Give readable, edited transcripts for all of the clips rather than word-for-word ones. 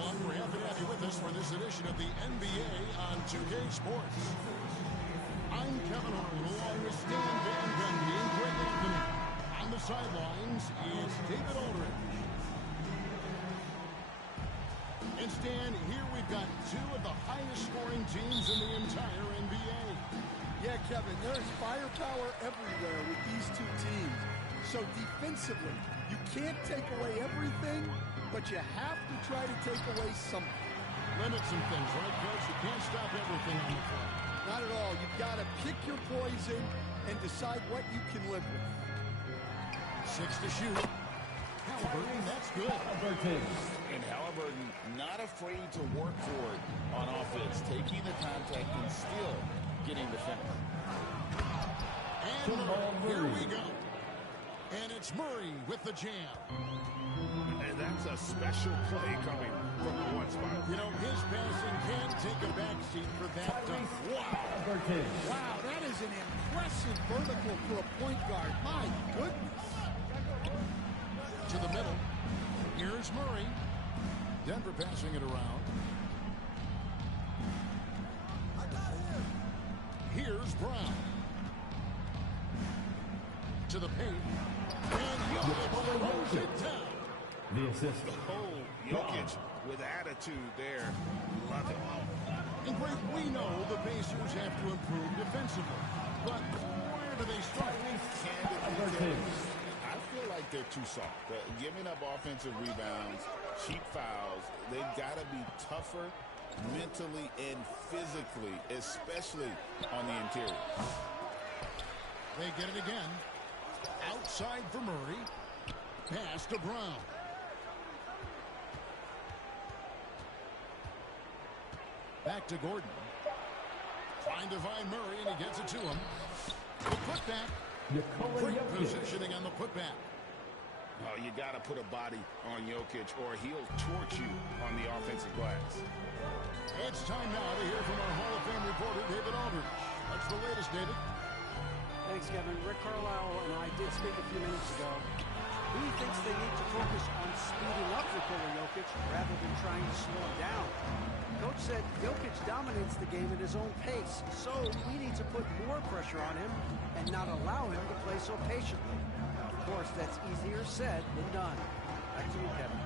everyone. We're happy to have you with us for this edition of the NBA on 2K Sports. I'm Kevin Harlan along with Stan Van Gundy and Greg Anthony. On the sidelines is David Aldridge. And Stan, here we've got two of the highest scoring teams in the entire NBA. Yeah, Kevin, there's firepower everywhere with these two teams. So defensively, you can't take away everything, but you have to try to take away something. Limit some things, right, Coach? You can't stop everything on the floor. Not at all. You've got to pick your poison and decide what you can live with. 6 to shoot. Halliburton, that's good. And Halliburton not afraid to work for it on offense, taking the contact and still getting the finish. And here we go. And it's Murray with the jam. And that's a special play coming from the one spot. You know, his passing can't take a backseat for that dunk. Wow. Wow, that is an impressive vertical for a point guard. My goodness. To the middle. Here's Murray. Denver passing it around. Here's Brown. To the paint. And Jokic throws it down. The assist. Oh, Jokic with attitude there. Love it. And Greg, we know the Pacers have to improve defensively. But where do they start? Candidly, I feel like they're too soft. Giving up offensive rebounds, cheap fouls. They've got to be tougher mentally and physically, especially on the interior. They get it again. Outside for Murray. Pass to Brown. Back to Gordon. Trying to find Murray, and he gets it to him. The putback. Great positioning on the putback. Oh, you got to put a body on Jokic, or he'll torch you on the offensive glass. It's time now to hear from our Hall of Fame reporter, David Aldridge. What's the latest, David? Thanks, Kevin. Rick Carlisle and I did speak a few minutes ago. He thinks they need to focus on speeding up Nikola Jokic rather than trying to slow him down. Coach said Jokic dominates the game at his own pace, so we need to put more pressure on him and not allow him to play so patiently. Of course, that's easier said than done. Back to you, Kevin.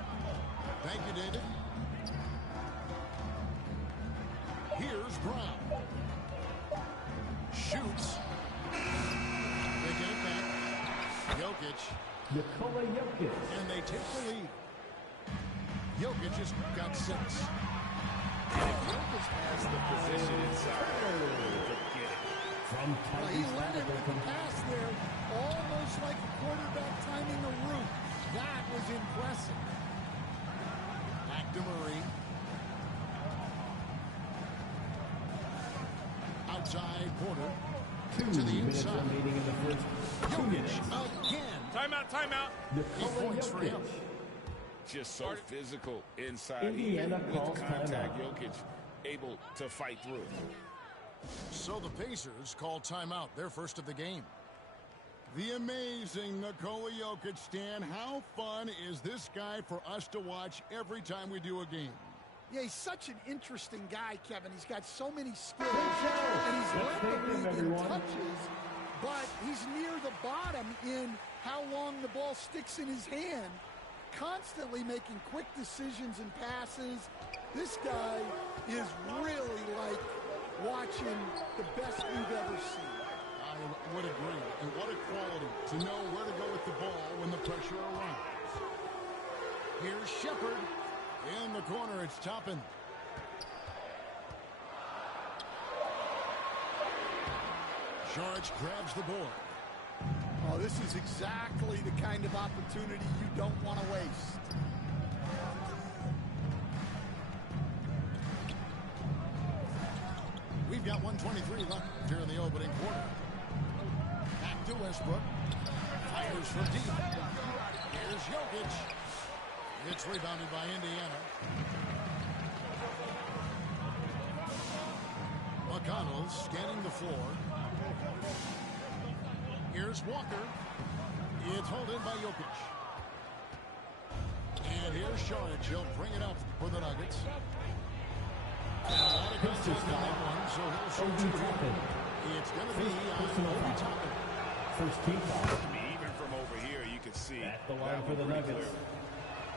Thank you, David. Here's Brown. Shoots. They get it back. Jokic. Nikola Jokic. And they take the lead. Jokic has got 6. Jokic has the position inside. Forget it. From Well, he led it with the pass there, almost like a quarterback timing a route. That was impressive. Back to Murray. Outside Porter. To the inside. remaining in the first 2 minutes. Jokic again. Timeout. 8 points for him. Just so physical inside. Indiana Even calls with contact, timeout. Jokic able to fight through. So the Pacers call timeout, their first of the game. The amazing Nikola Jokic, Stan. How fun is this guy for us to watch every time we do a game? Yeah, he's such an interesting guy, Kevin. He's got so many skills, and he's led the league in touches, but he's near the bottom in how long the ball sticks in his hand, constantly making quick decisions and passes. This guy is really like watching the best we've ever seen. I would agree. And what a quality to know where to go with the ball when the pressure arrives. Here's Shepherd. In the corner, it's Toppin. Saric grabs the board. Oh, this is exactly the kind of opportunity you don't want to waste. We've got 1:23 left here in the opening quarter. Back to Westbrook. Fires from deep. Here's Jokic. It's rebounded by Indiana. McConnell scanning the floor. Here's Walker. It's held in by Jokic. And here's Here's Saric. He'll bring it up for the Nuggets. And a lot of contact on that one, so he'll shoot two. It's going to be Obi Toppin. First team foul. Even from over here, you can see At the line that for the one pretty Nuggets.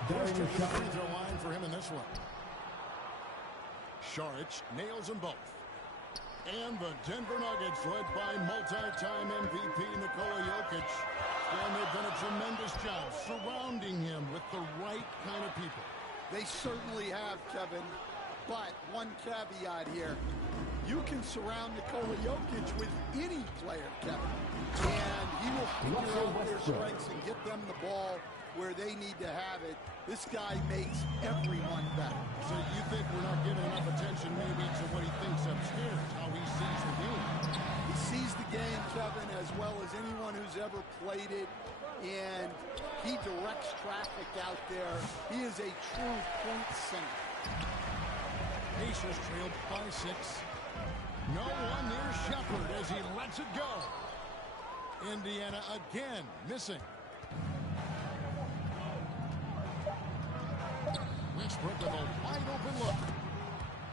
clear. First to Darius the free Saric. throw line for him in this one. Saric nails them both. And the Denver Nuggets, led by multi-time MVP Nikola Jokic. And they've done a tremendous job surrounding him with the right kind of people. They certainly have, Kevin. But one caveat here. You can surround Nikola Jokic with any player, Kevin. And he will figure out their strengths and get them the ball where they need to have it. This guy makes everyone better. So you think we're not giving enough attention maybe to what he thinks upstairs, how he sees the game? He sees the game, Kevin, as well as anyone who's ever played it. And he directs traffic out there. He is a true point center. Pacers trailed by 6. No one near Shepard as he lets it go. Indiana again missing. Westbrook with a wide open look.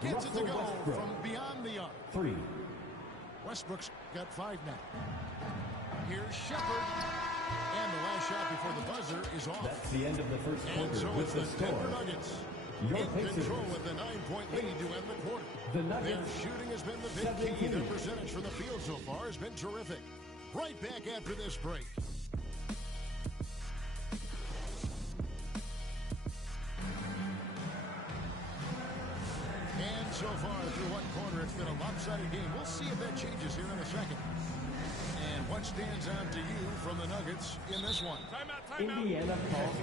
Gets it to go from beyond the arc. 3. Westbrook's got 5 now. Here's Shepard. And the last shot before the buzzer is off. That's the end of the first And quarter so with it's the the Denver score. Nuggets Your in Pacers. control with the 9-point lead to end the quarter. The Their Nuggets. shooting has been the big key. Their percentage from the field so far has been terrific. Right back after this break. And so far through one quarter, it's been a lopsided game. We'll see if that changes here in a second. And what stands out to you from the Nuggets in this one? Indiana calls.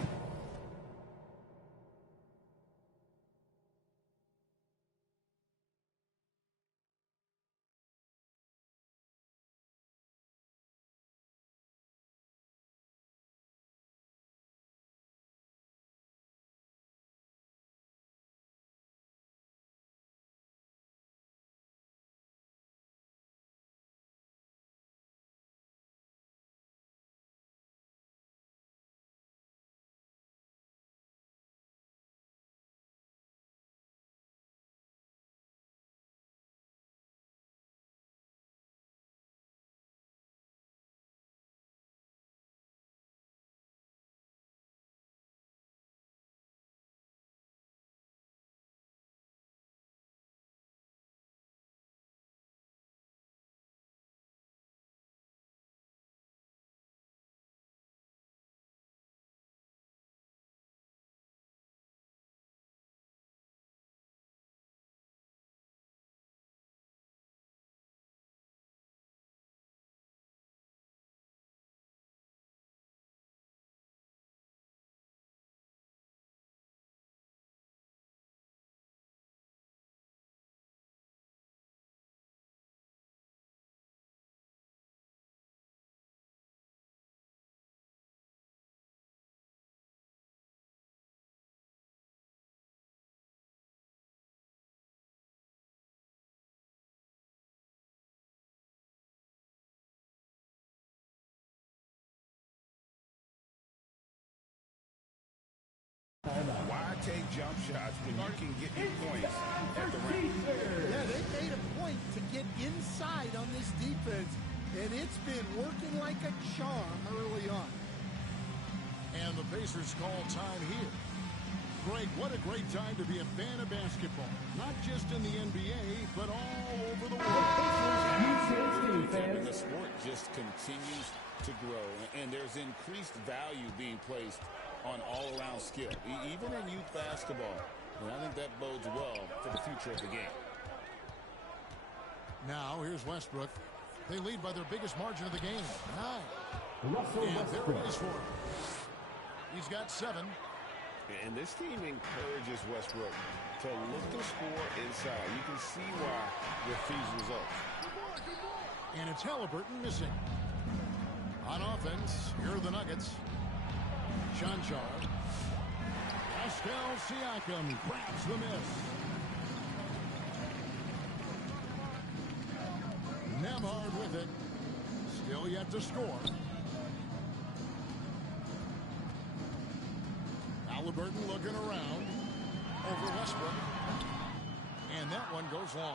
Why take jump shots when you can get your points at the rim? Yeah, they made a point to get inside on this defense, and it's been working like a charm early on. And the Pacers call time here. Greg, what a great time to be a fan of basketball. Not just in the NBA, but all over the world. And the sport just continues to grow, and there's increased value being placed on all-around skill, even in youth basketball. And I think that bodes well for the future of the game. Now, here's Westbrook. They lead by their biggest margin of the game, 9. Russell And there Westbrook. it is for him. He's got 7. And this team encourages Westbrook to look to score inside. You can see why with these results. And it's Halliburton missing. On offense, here are the Nuggets. Chanchar. Pascal Siakam grabs the miss. Nembhard with it. Still yet to score. Halliburton looking around over Westbrook. And that one goes long.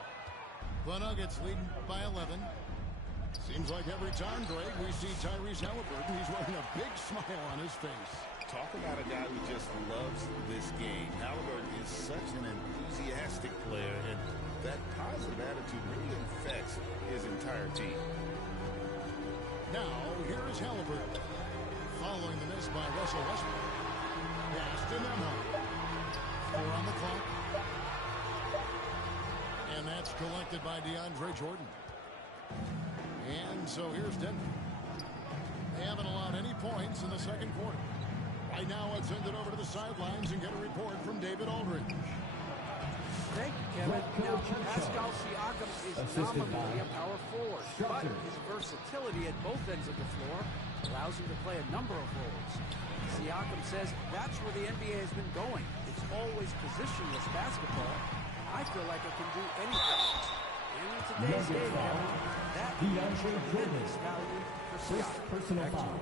The Nuggets leading by 11. Seems like every time, Greg, we see Tyrese Halliburton, he's wearing a big smile on his face. Talk about a guy who just loves this game. Halliburton is such an enthusiastic player, and that positive attitude really infects his entire team. Now, here is Halliburton. Following the miss by Russell Westbrook. Pass to Nemo. 4 on the clock. And that's collected by DeAndre Jordan. And so here's Denver. They haven't allowed any points in the second quarter. Right now, let's send it over to the sidelines and get a report from David Aldridge. Thank you, Kevin. Now, Pascal Siakam is nominally a power forward, but his versatility at both ends of the floor allows him to play a number of roles. Siakam says that's where the NBA has been going. It's always positionless basketball. I feel like it can do anything. And in today's game, Kevin, that is tremendous value for Siakam. Personal foul.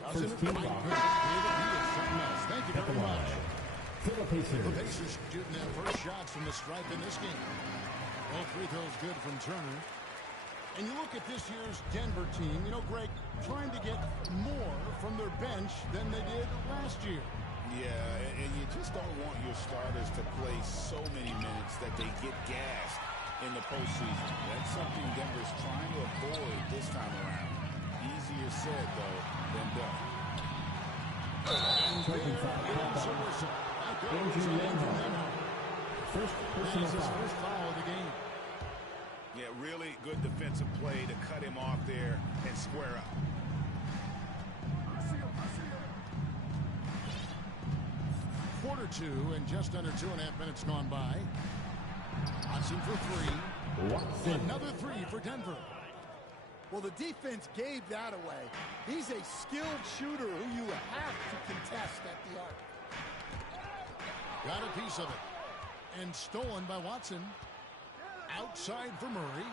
Doesn't it quite good? David, he is something else. Thank you very much. For the Pacers. The Pacers shooting their first shots from the stripe in this game. All free throws good from Turner. And you look at this year's Denver team, you know, Greg, trying to get more from their bench than they did last year. Yeah, and you just don't want your starters to play so many minutes that they get gassed in the postseason. That's something Denver's trying to avoid this time around. Easier said, though, than done. Andrew Nembhard. First personal foul. First foul of the game. Yeah, really good defensive play to cut him off there and square up. Quarter 2 and just under 2.5 minutes gone by. Watson for 3. Watson. Another 3 for Denver. Well, the defense gave that away. He's a skilled shooter who you have to contest at the arc. Got a piece of it. And stolen by Watson. Outside for Murray.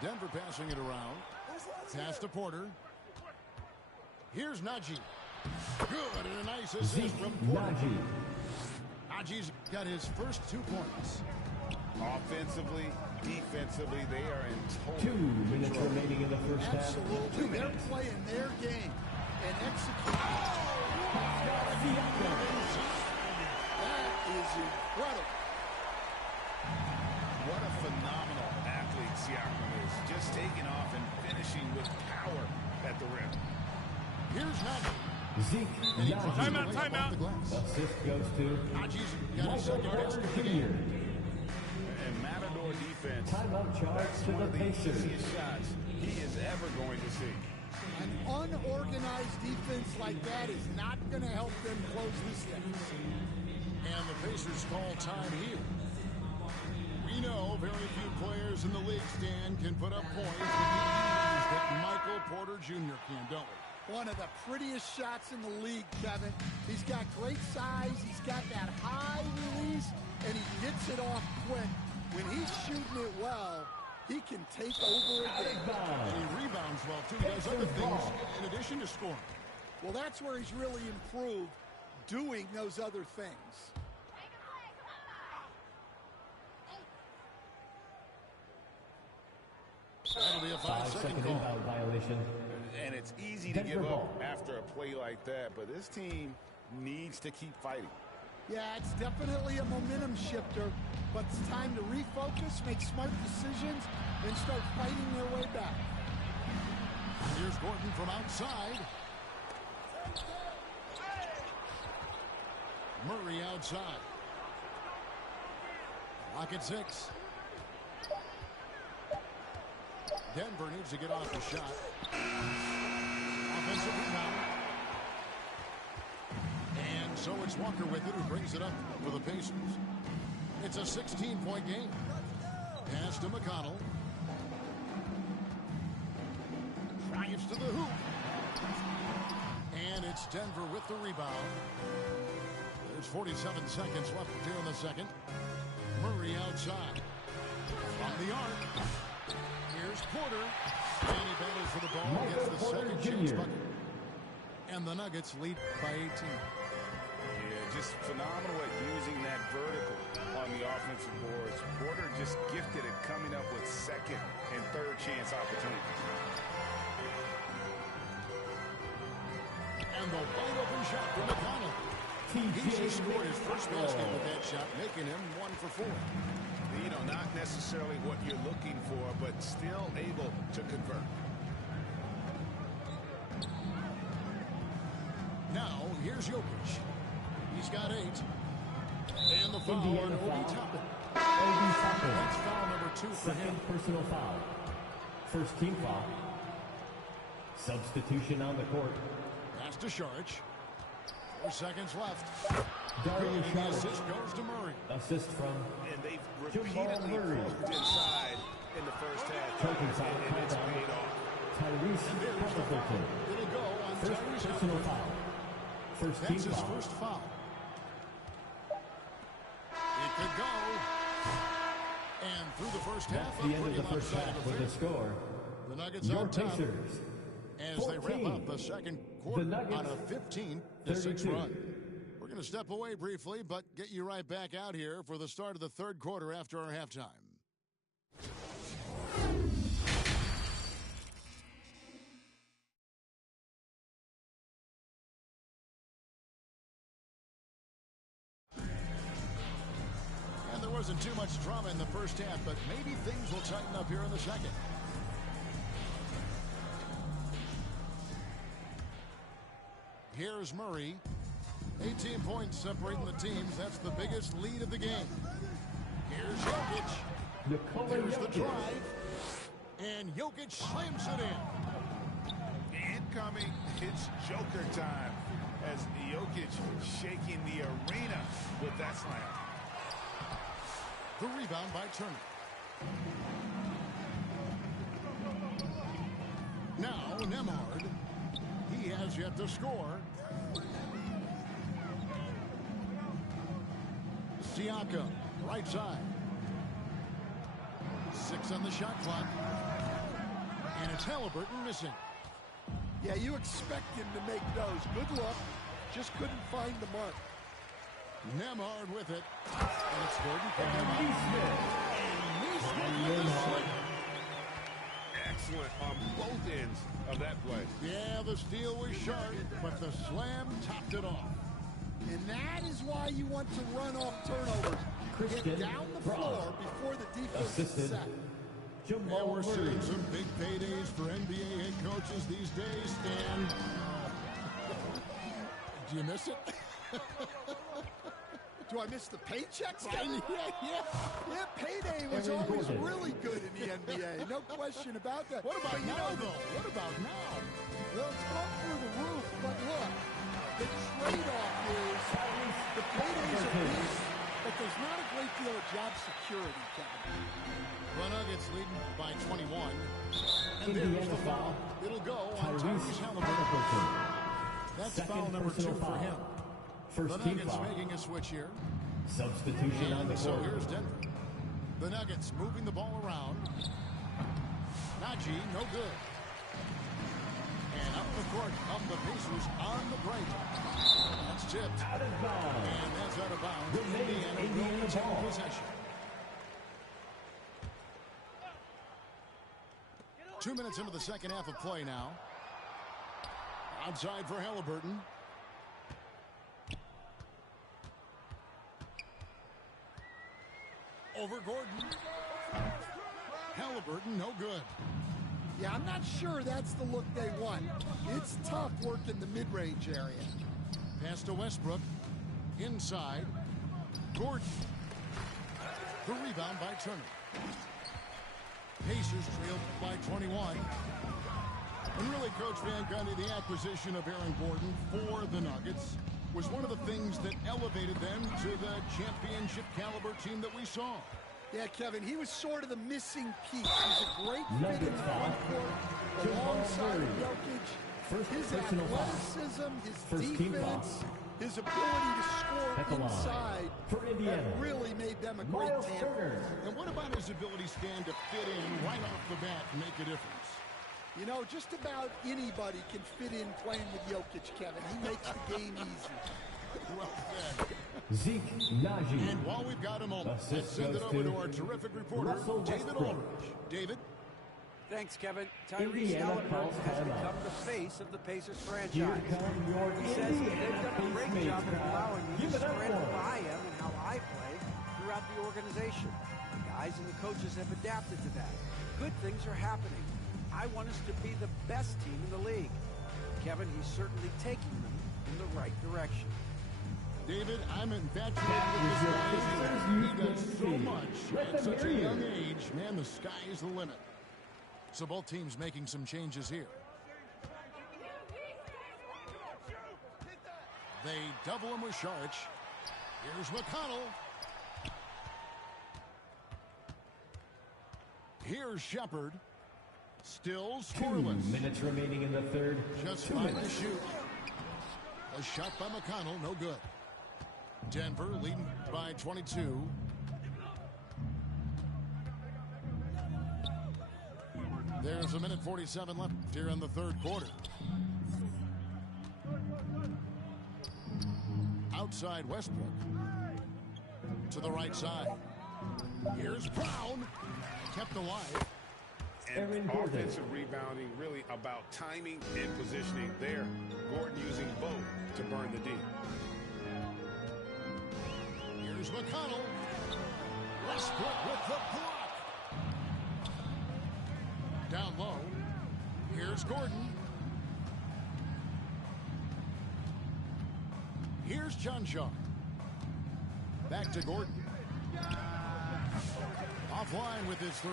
Denver passing it around. Pass to Porter. Here's Najee. Good, and a nice assist from Porter. Najee's got his first 2 points. Offensively, defensively, they are in total 2 minutes control. remaining in the first half. Absolutely. They're playing their game and executing. That is incredible. What a phenomenal athlete Siakam is. Just taking off and finishing with power at the rim. Here's Najee. Zeke Naji. Timeout. Assist goes to Najee's got his Michael second Porter basket. Jr. And Matador defense. Timeout charge to One the of the Pacers. easiest shots he is ever going to see. An unorganized defense like that is not going to help them close this deficit. And the Pacers call time here. We know very few players in the league, Stan, can put up points with the ease that Michael Porter Jr. can, don't we? One of the prettiest shots in the league, Kevin. He's got great size. He's got that high release, and he gets it off quick. When he's shooting it well, he can take over a game. And he rebounds well, too. He does other things in addition to scoring. Well, that's where he's really improved, doing those other things. That'll be a 5-second call. inbound violation. And it's easy to give up after a play like that, but this team needs to keep fighting. Yeah, it's definitely a momentum shifter, but it's time to refocus, make smart decisions, and start fighting their way back. Here's Gordon from outside. Murray outside. Lock at 6. Denver needs to get off the shot. Offensive rebound. And so it's Walker with it who brings it up for the Pacers. It's a 16-point game. Pass to McConnell. Drives to the hoop. And it's Denver with the rebound. There's 47 seconds left here in the second. Murray outside. From the arc. Here's Porter. And he battles for the ball. Michael Gets the Porter second chance Jr. bucket. And the Nuggets lead by 18. just phenomenal at using that vertical on the offensive boards. Porter just gifted at coming up with second and third chance opportunities. And the wide open shot from McConnell. He just scored his first basket with that shot, making him 1 for 4. You know, not necessarily what you're looking for, but still able to convert. Now, here's Jokic. He's got 8. And the foul on Obi Toppin. That's foul number 2 for him. Second personal foul. First team foul. Substitution on the court. Pass to Saric. 4 seconds left. Dario And the Saric. assist goes to Murray. Assist from And they've Jamal repeatedly Murray. poked inside in the first half. Choking foul. And it's paid off. Tyrese Halliburton. It'll go on First Tyrese personal Halliburton. foul. First team That's his foul. first foul. It could go. And through the first half, That's the end of the first half with the score. The Nuggets Your on top Pacers. as they wrap 14. up the second quarter The Nuggets, on a 15-6 32. run. We're going to step away briefly, but get you right back out here for the start of the third quarter after our halftime. And there wasn't too much drama in the first half, but maybe things will tighten up here in the second. Here's Murray. 18 points separating the teams. That's the biggest lead of the game. Here's Jokic. Nikola Here's the Jokic. drive. And Jokic slams it in. Incoming, it's Joker time as Jokic shaking the arena with that slam. The rebound by Turner. Now Nembhard. He has yet to score. Siakam, right side. 6 on the shot clock. And it's Halliburton missing. Yeah, you expect him to make those. Good luck. Just couldn't find the mark. Nembhard with it. And it's Gordon picking him up. And Neesmith with the slam. Excellent on both ends of that play. Yeah, the steal was sharp, but the slam topped it off. And that is why you want to run off turnovers. Christian Get down the Braun. floor before the defense is Assisted. set. And Jamal we're Murray. seeing some big paydays for NBA head coaches these days. And do you miss it? Do I miss the paychecks? Yeah. Yeah, payday was Aaron always Gordon. really good in the NBA. No question about that. What about But you now, know, though? What about now? well, it's gone through the roof, but look, the trade-off is the paydays are big, but there's not a great deal of job security, Kevin. The Nuggets leading by 21. And Indiana there's the foul. foul. It'll go on Tyrese Tyrese Halliburton. Halliburton. That's Second foul number 2 personal for foul. him. First The team Nuggets foul. making a switch here. Substitution on the And so court. here's Denver. The Nuggets moving the ball around. Najee, no good. And up the court come the Pacers on the break. That's tipped. Out of bounds. And that's out of bounds. Remains Indiana will retain ball. possession. 2 minutes into the second half of play now. Outside for Halliburton. Over Gordon. Halliburton, no good. Yeah, I'm not sure that's the look they want. It's tough working the mid-range area. Pass to Westbrook. Inside. Gordon. The rebound by Turner. Pacers trailed by 21. And really, Coach Van Gundy, the acquisition of Aaron Gordon for the Nuggets was one of the things that elevated them to the championship caliber team that we saw. Yeah, Kevin, he was sort of the missing piece. He's a great fit in the Nuggets foul. front court Jamal alongside of Murray. Jokic. First His personal foul. athleticism, his First team foul. defense, his ability to score At the line. inside For Indiana. that really made them a great Miles tandem. Turner. And what about his ability, Stan, to fit in right off the bat and make a difference? You know, just about anybody can fit in playing with Jokic, Kevin. He makes the game easy. Well said. Zeke Naji. And while we've got a moment, let's send it over to our terrific reporter, Russell David Westbrook. Aldridge. David? Thanks, Kevin. Tyrese Indiana Halliburton calls has timeout. become the face of the Pacers franchise. Here come your He says they've Indiana done a great face job of mates, allowing me Give to it up spread for who him. I am and how I play throughout the organization. The guys and the coaches have adapted to that. Good things are happening. I want us to be the best team in the league. Kevin, he's certainly taking them in the right direction. David, I'm infatuated with this guy. He does so much at such a young age. Man, the sky is the limit. So both teams making some changes here. They double him with Saric. Here's McConnell. Here's Shepard. Still 2 scoreless. minutes remaining in the third. Just 2 5 to minutes. shoot. A shot by McConnell, no good. Denver leading by 22. There's a minute 47 left here in the third quarter. Outside Westbrook. To the right side. Here's Brown. Kept alive. And Aaron Gordon. offensive rebounding really about timing and positioning there. Gordon using both to burn the D. Here's McConnell. Westbrook with the block. Down low. Here's Gordon. Here's John Shaw. Back to Gordon. Offline with his three.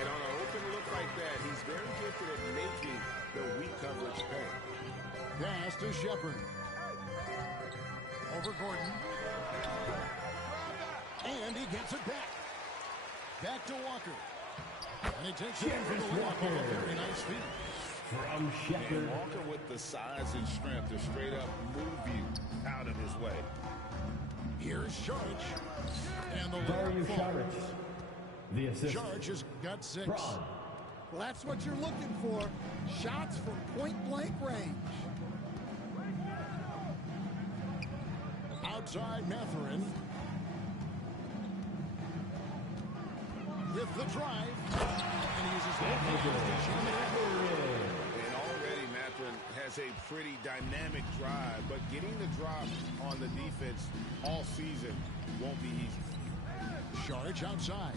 And on an open look like that, he's very gifted at making the weak coverage pay. Pass to Shepard. Over Gordon. And he gets it back. Back to Walker. And he takes it in for the walk. A very nice feed. From And Shepard. Walker with the size and strength to straight up move you out of his way. Here's Saric. And the Dario layup falls. Saric. The assist. Saric has got 6. Braun. Well, that's what you're looking for. Shots from point-blank range. Outside Mathurin. With the drive. And he uses both hands to jam it in. And already Mathurin has a pretty dynamic drive, but getting the drop on the defense all season won't be easy. Saric outside.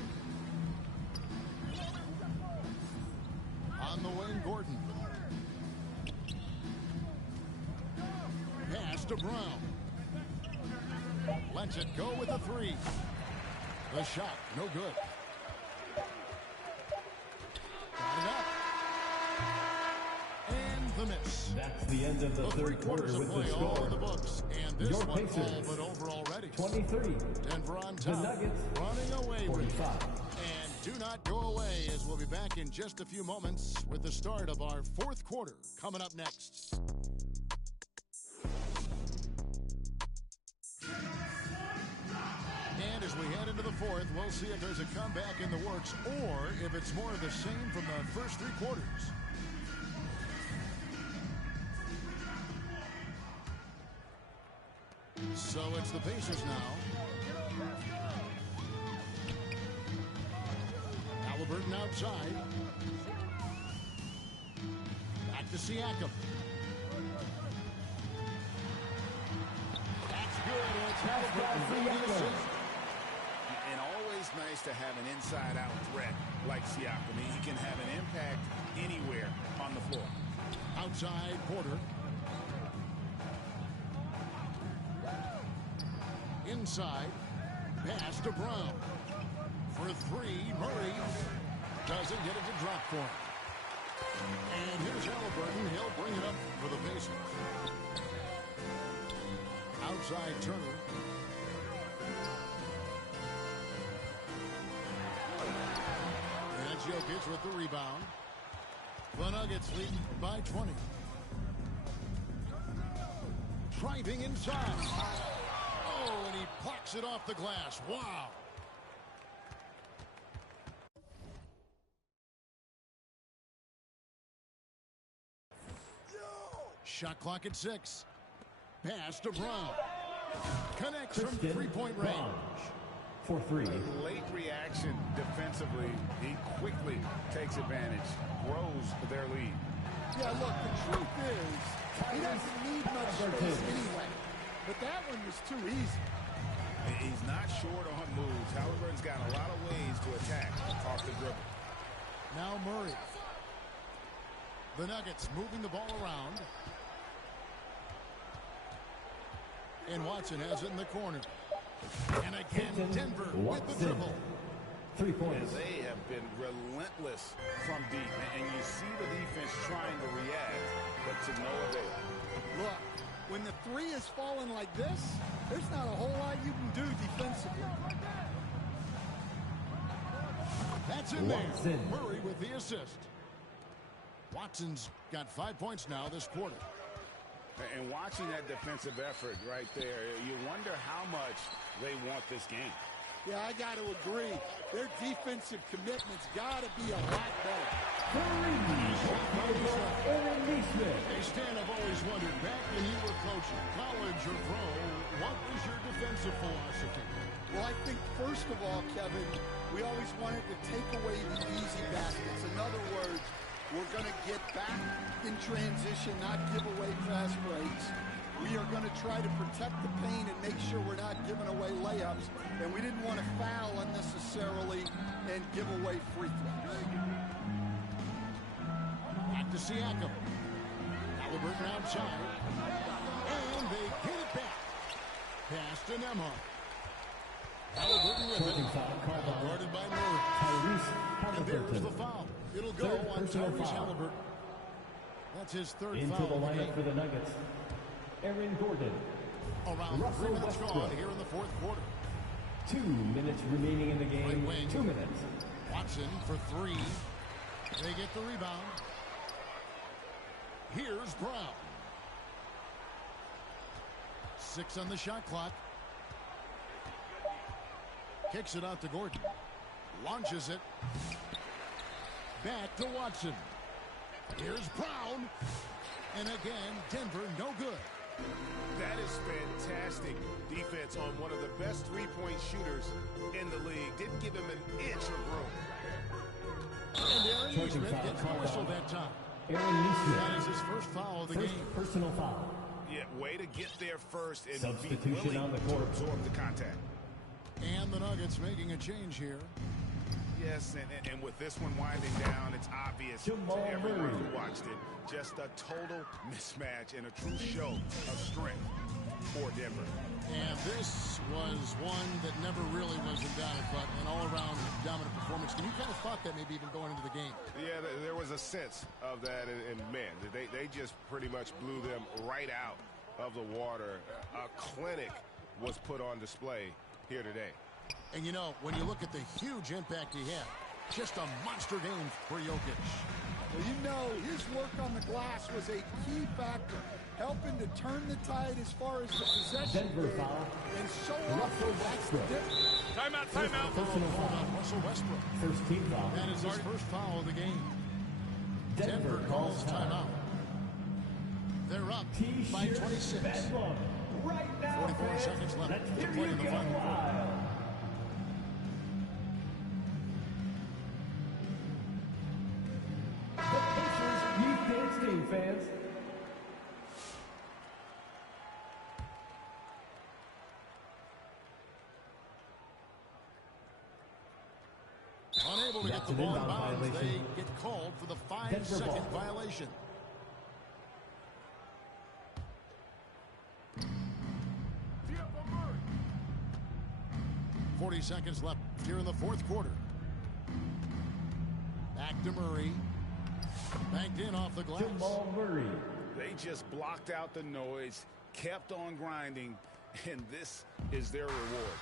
On the wing, Gordon. Pass to Brown. Lets it go with the 3. The shot, no good. Got it up. And the miss. That's the end of the The third 3 quarter quarters of with play the all score. in the books. And this Your one all Pacers. but over already. 23. Denver on The top. Nuggets. Running away with it. 45. And do not go away, as we'll be back in just a few moments with the start of our fourth quarter coming up next. And as we head into the fourth, we'll see if there's a comeback in the works or if it's more of the same from the first 3 quarters. So it's the Pacers now. Halliburton outside. Back to Siakam. That's good. It's Halliburton for the assist. And always nice to have an inside-out threat like Siakam. He can have an impact anywhere on the floor. Outside Porter. Inside. Pass to Brown. For 3, Murray doesn't get it to drop for him. And here's Halliburton. He'll bring it up for the Pacers. Outside Turner. And it's Jokic with the rebound. The Nuggets leading by 20. Driving inside. Oh, and he plucks it off the glass. Wow. Shot clock at 6. Pass to Brown. Connects from Christian three-point Braun range. for three. Late reaction defensively. He quickly takes advantage, grows their lead. Yeah, look, the truth is, he doesn't need much space anyway. But that one was too easy. He's not short on moves. Halliburton's got a lot of ways to attack off the dribble. Now Murray. The Nuggets moving the ball around. And Watson has it in the corner. And again, Denver with the dribble. 3 points. They have been relentless from deep. And you see the defense trying to react, but to no avail. Look, when the three is falling like this, there's not a whole lot you can do defensively. That's in there. Watson. Murray with the assist. Watson's got 5 points now this quarter. And watching that defensive effort right there, you wonder how much they want this game. Yeah, I got to agree. Their defensive commitment's got to be a lot better. Hey, Stan, I've always wondered, back when you were coaching, college or pro, what was your defensive philosophy? Well, I think, first of all, Kevin, we always wanted to take away the easy baskets. In other words, we're going to get back in transition, not give away fast breaks. We are going to try to protect the paint and make sure we're not giving away layups. And we didn't want to foul unnecessarily and give away free throws. Back to Siakam. Halliburton outside. And they get it back. Pass to Nembhard. Halliburton with it. Guarded by Murray. And there's the foul. It'll go on Tyrese Halliburton. That's his third Into foul the of the lineup game. for the Nuggets. Aaron Gordon. Around Russell 3 minutes Westbrook. gone here in the fourth quarter. 2 minutes remaining in the game. Right wing. 2 minutes. Watson for three. They get the rebound. Here's Brown. 6 on the shot clock. Kicks it out to Gordon. Launches it. Back to Watson. Here's Brown. And again, Denver no good. That is fantastic defense on one of the best three-point shooters in the league. Didn't give him an inch of room. And Aaron Charging Nesmith foul gets the called whistle on. that time. Aaron Nesmith. That is his first foul of the First game. personal foul. Yeah, way to get there first and be Substitution willing on the to court. absorb the contact. And the Nuggets making a change here. Yes, and with this one winding down, it's obvious Jamal to everyone Murray. who watched it. Just a total mismatch and a true show of strength for Denver. And this was one that never really was in doubt, but an all-around dominant performance. And you kind of thought that maybe even going into the game. Yeah, there was a sense of that, and man, they just pretty much blew them right out of the water. A clinic was put on display here today. And you know, when you look at the huge impact he had, just a monster game for Jokic. Well, you know, his work on the glass was a key factor, helping to turn the tide as far as the possession Denver did. foul. And so Russell often that's the Westbrook. difference. Timeout. Personal foul. Russell Westbrook. First team foul. That is his first foul of the game. Denver calls timeout. They're up by 26. Bedlam. Right now, 44 fans. seconds left Let's to hear play you in the get final quarter. wild. The Pacers Youth Dance Team, fans. Unable to get That's the an ball in inbound bounds. They violation. get called for the Denver 5-second ball. violation. .40 seconds left here in the fourth quarter. Back to Murray. Banked in off the glass. Jamal Murray. They just blocked out the noise, kept on grinding, and this is their reward.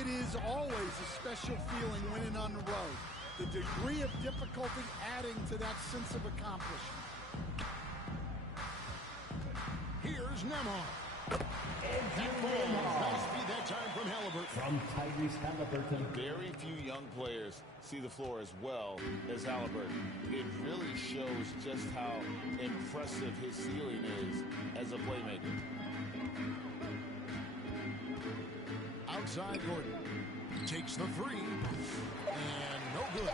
It is always a special feeling winning on the road. The degree of difficulty adding to that sense of accomplishment. Here's Nembhard. Nice feed that time from Halliburton. From Tyrese Halliburton. Very few young players see the floor as well as Halliburton. It really shows just how impressive his ceiling is as a playmaker. outside Gordon. Takes the three. And no good.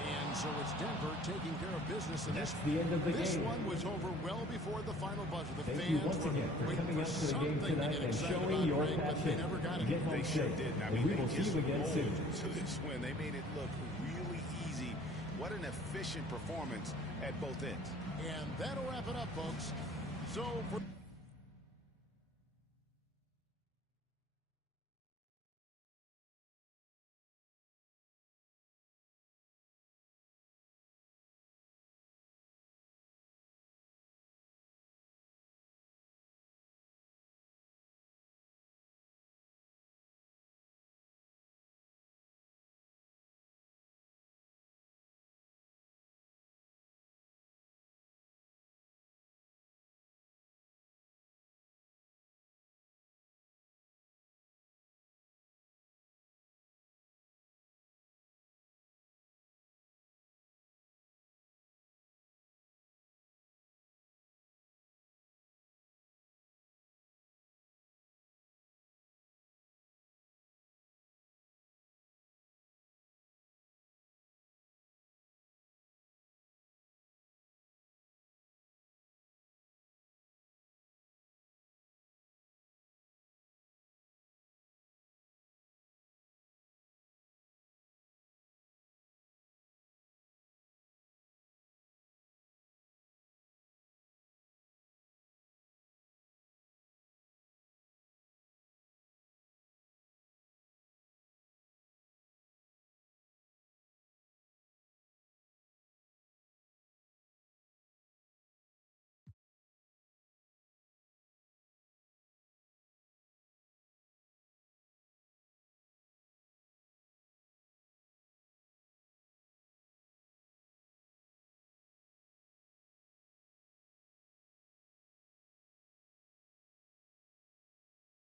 And so it's Denver taking care of business in this the end of the This game. one was over well before the final buzzer. The Thank you fans once were again for waiting coming for out to the game something to tonight get and excited showing about, your Greg, but they passion. never got it. Get home They sure safe, did. I and mean, we they will see just you again rolled soon. to this win. They made it look really easy. What an efficient performance at both ends. And that'll wrap it up, folks. So for